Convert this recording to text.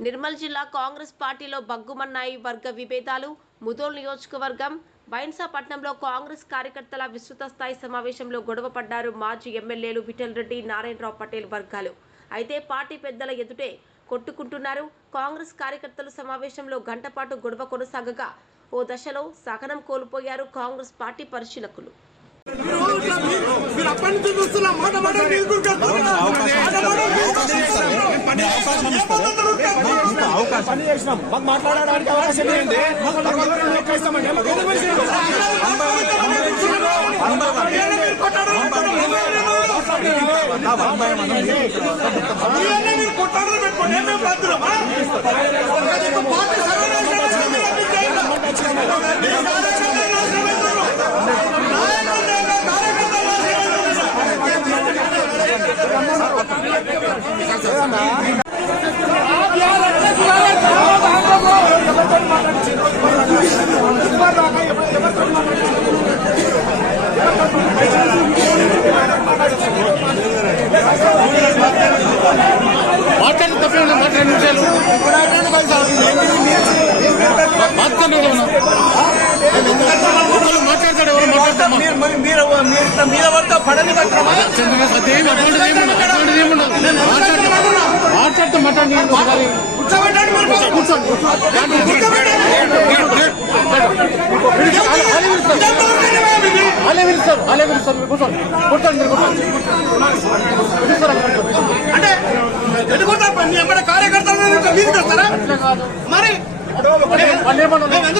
నిర్మల్ జిల్లా కాంగ్రెస్ పార్టీలో బగ్గుమన్నాయి వర్గ విభేదాలు. ముదోల్ నియోజకవర్గం బైన్సాపట్నంలో కాంగ్రెస్ కార్యకర్తల విస్తృత స్థాయి సమావేశంలో గొడవ పడ్డారు మాజీ ఎమ్మెల్యేలు విఠల్ రెడ్డి, నారాయణరావు పటేల్ వర్గాలు. అయితే పార్టీ పెద్దల ఎదుటే కొట్టుకుంటున్నారు. కాంగ్రెస్ కార్యకర్తలు సమావేశంలో గంటపాటు గొడవ కొనసాగగా ఓ దశలో సహనం కోల్పోయారు కాంగ్రెస్ పార్టీ పరిశీలకులు. మాట్లాడి తప్పేమన్నా మాట్లాడి నిమిషాలు మాట్లాడతాడు ఎవరు మాట్లాడతారు పడని మాట్లాడుతూ మాట్లాడి కూర్చోండి అంటే ఎక్కడ కార్యకర్తలు మరి ఎందుకు